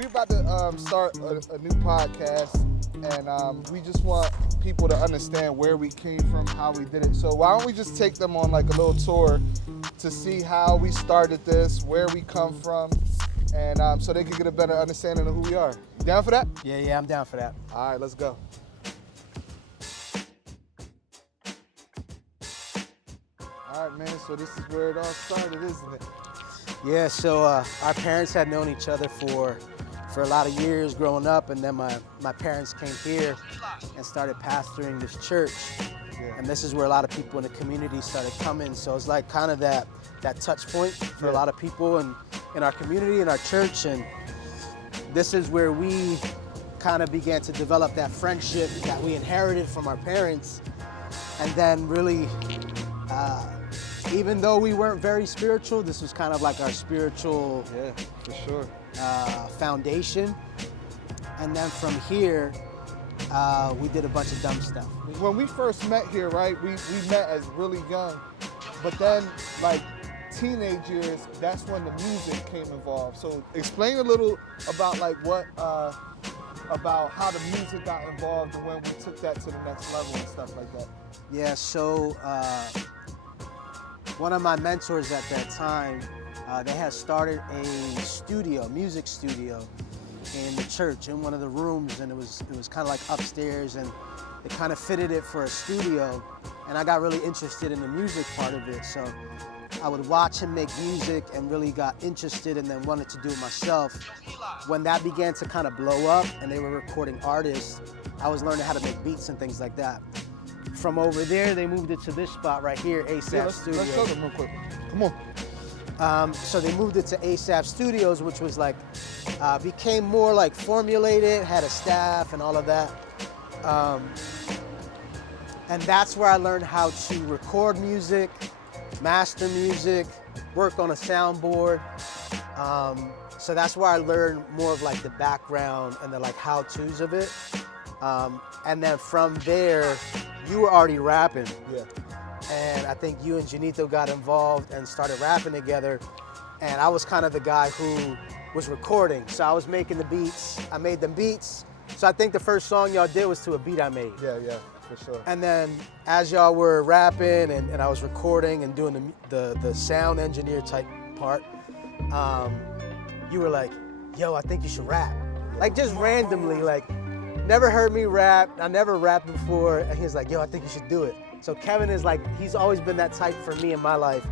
We're about to start a new podcast, and we just want people to understand where we came from, how we did it. So why don't we just take them on like a little tour to see how we started this, where we come from, and so they can get a better understanding of who we are. You down for that? Yeah, I'm down for that. All right, let's go. All right, man, so this is where it all started, isn't it? Yeah, so our parents had known each other for a lot of years growing up, and then my parents came here and started pastoring this church. Yeah. And this is where a lot of people in the community started coming. So it's like kind of that touch point for a lot of people in our community, in our church. And this is where we kind of began to develop that friendship that we inherited from our parents. And then really, even though we weren't very spiritual, this was kind of like our spiritual for sure. Foundation. And then from here, we did a bunch of dumb stuff. When we first met here, right, we met as really young, but then like teenage years, that's when the music came involved. So explain a little about like what, about how the music got involved and when we took that to the next level and stuff like that. Yeah, so one of my mentors at that time, they had started a music studio in the church in one of the rooms, and it was kind of like upstairs, and they kind of fitted it for a studio, and I got really interested in the music part of it. So I would watch him make music and really got interested and then wanted to do it myself. When that began to kind of blow up and they were recording artists, I was learning how to make beats and things like that. From over there, they moved it to this spot right here, ASAP Studios. Let's show them real quick. Come on. So they moved it to ASAP Studios, which was like, became more like formulated, had a staff and all of that. And that's where I learned how to record music, master music, work on a soundboard. So that's where I learned more of like the background and the like how-tos of it. And then from there, you were already rapping. Yeah. And I think you and Janito got involved and started rapping together. And I was kind of the guy who was recording. So I was making the beats. I made them beats. So I think the first song y'all did was to a beat I made. Yeah, for sure. And then as y'all were rapping and I was recording and doing the sound engineer type part, you were like, yo, I think you should rap. Like just randomly, like never heard me rap. I never rapped before. And he was like, yo, I think you should do it. So Kevin is like, he's always been that type for me in my life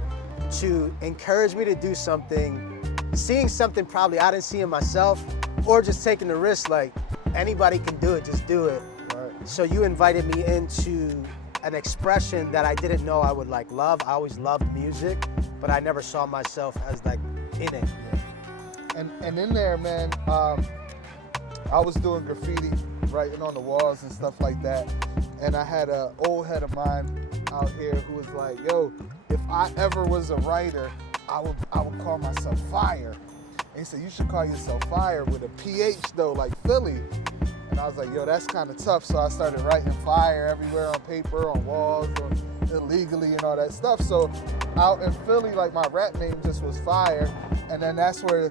to encourage me to do something, seeing something probably I didn't see in myself, or just taking the risk, like anybody can do it, just do it. Right. So you invited me into an expression that I didn't know I would like love. I always loved music, but I never saw myself as like in it. And in there, man, I was doing graffiti, writing on the walls and stuff like that. And I had an old head of mine out here who was like, yo, if I ever was a writer, I would call myself Phire. And he said, you should call yourself Phire with a PH though, like Philly. And I was like, yo, that's kind of tough. So I started writing Phire everywhere on paper, on walls, or illegally and all that stuff. So out in Philly, like my rap name just was Phire. And then that's where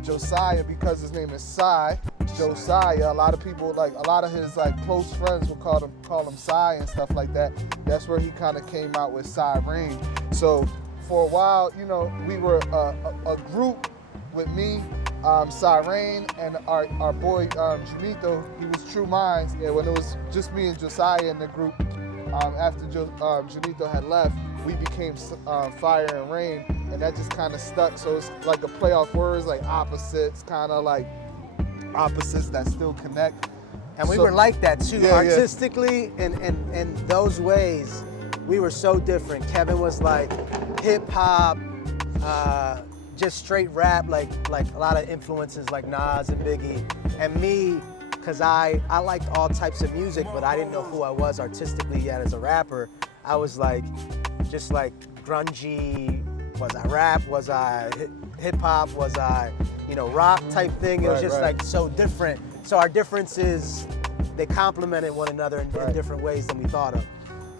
Josiah, because his name is Cy, Josiah, a lot of people, like a lot of his like close friends would call him Cy and stuff like that. That's where he kind of came out with Phire Rayne. So for a while, you know, we were a group with me, Phire Rayne, and our boy Janito. He was True Minds. Yeah, when it was just me and Josiah in the group, after Janito had left, we became Phire and Rayne, and that just kind of stuck. So it's like a play off words, like opposites, kind of like opposites that still connect. And we were like that too, artistically, in those ways, we were so different. Kevin was like hip hop, just straight rap, like a lot of influences like Nas and Biggie. And me, because I liked all types of music, but I didn't know who I was artistically yet as a rapper. I was like, just like grungy. Was I rap? Was I hip hop? Was I, rock type thing? It was just like so different. So our differences, they complemented one another in different ways than we thought of.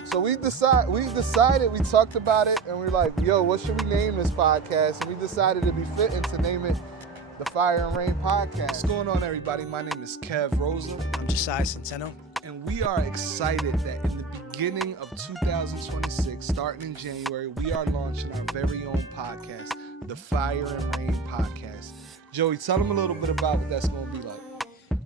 So we decided, we talked about it, and we were like, yo, what should we name this podcast? And we decided it'd be fitting to name it the Phire Rayne Podcast. What's going on, everybody? My name is Kev Rosa. I'm Josiah Centeno. And we are excited that in the beginning of 2026, starting in January, we are launching our very own podcast, the Phire Rayne Podcast. Joey, tell them a little bit about what that's going to be like.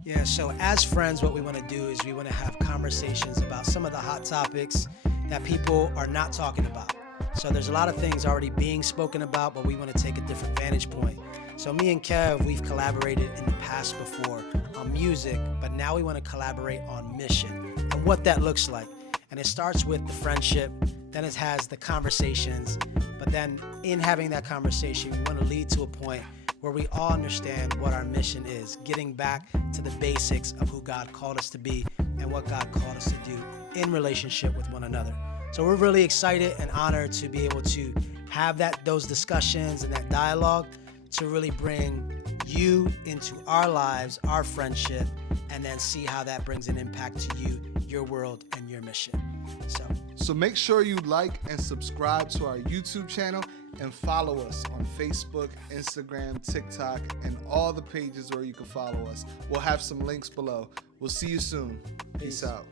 Yeah, so as friends, what we want to do is we want to have conversations about some of the hot topics that people are not talking about. So there's a lot of things already being spoken about, but we want to take a different vantage point. So me and Kev, we've collaborated in the past before on music, but now we want to collaborate on mission and what that looks like. And it starts with the friendship, then it has the conversations, but then in having that conversation, we want to lead to a point where we all understand what our mission is, getting back to the basics of who God called us to be and what God called us to do in relationship with one another. So we're really excited and honored to be able to have those discussions and that dialogue to really bring you into our lives, our friendship, and then see how that brings an impact to you, your world, and your mission. So make sure you like and subscribe to our YouTube channel and follow us on Facebook, Instagram, TikTok, and all the pages where you can follow us. We'll have some links below. We'll see you soon. Peace out.